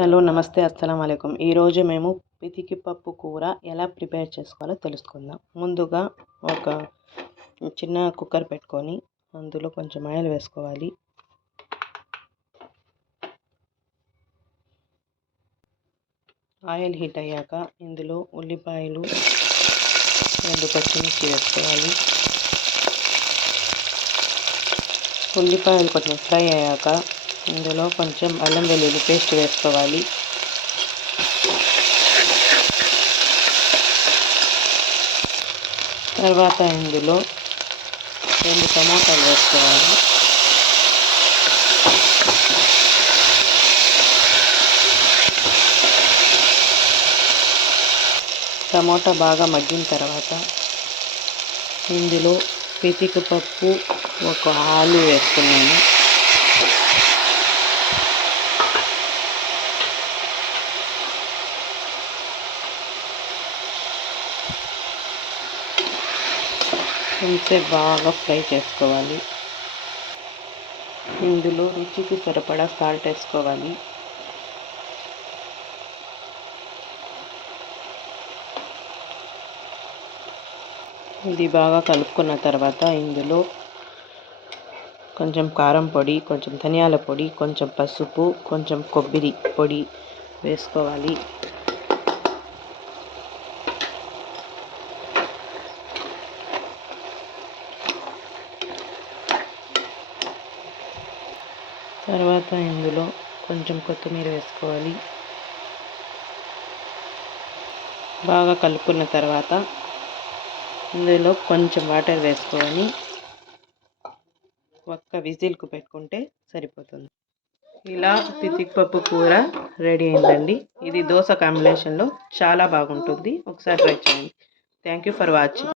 Hello నమస్తే అస్సలం వాలేకుమ్. ఈరోజు మేము పితికి పప్పు కూర ఎలా ప్రిపేర్ చేసుకోవాలో తెలుసుకుందాం. ముందుగా ఒక చిన్న కుక్కర్ పెట్టుకొని అందులో కొంచెం ఆయిల్ వేసుకోవాలి. ఆయిల్ హీట్ అయ్యాక ఇందులో ఉల్లిపాయలు 2 పచ్చిమిర్చి వేసుకోవాలి. ఉల్లిపాయలు కొంచెం ఫ్రై అయ్యాక ఇందులో కొంచెం అల్లం వెల్లుల్లి పేస్ట్ వేసుకోవాలి. తర్వాత ఇందులో 2 టమాటాలు వేసుకోవాలి. టమాటా బాగా మగ్గిన తర్వాత ఇందులో పితికి పప్పు, 1 ఆలు వేసుకున్నాను. కొంచెం బాగా ఫ్రై చేసుకోవాలి. ఇందులో రుచికి సరిపడా సాల్ట్ వేసుకోవాలి. ఇది బాగా కలుపుకున్న తర్వాత ఇందులో కొంచెం కారం పొడి, కొంచెం ధనియాల పొడి, కొంచెం పసుపు, కొంచెం కొబ్బరి పొడి వేసుకోవాలి. తర్వాత ఇందులో కొంచెం కొత్తిమీర వేసుకోవాలి. బాగా కలుపుకున్న తర్వాత ఇందులో కొంచెం వాటర్ వేసుకొని 1 విజిల్కు పెట్టుకుంటే సరిపోతుంది. ఇలా పితికి పప్పు కూర రెడీ అయిందండి. ఇది దోశ కాంబినేషన్లో చాలా బాగుంటుంది. ఒకసారి ట్రై చేయండి. Thank you for watching.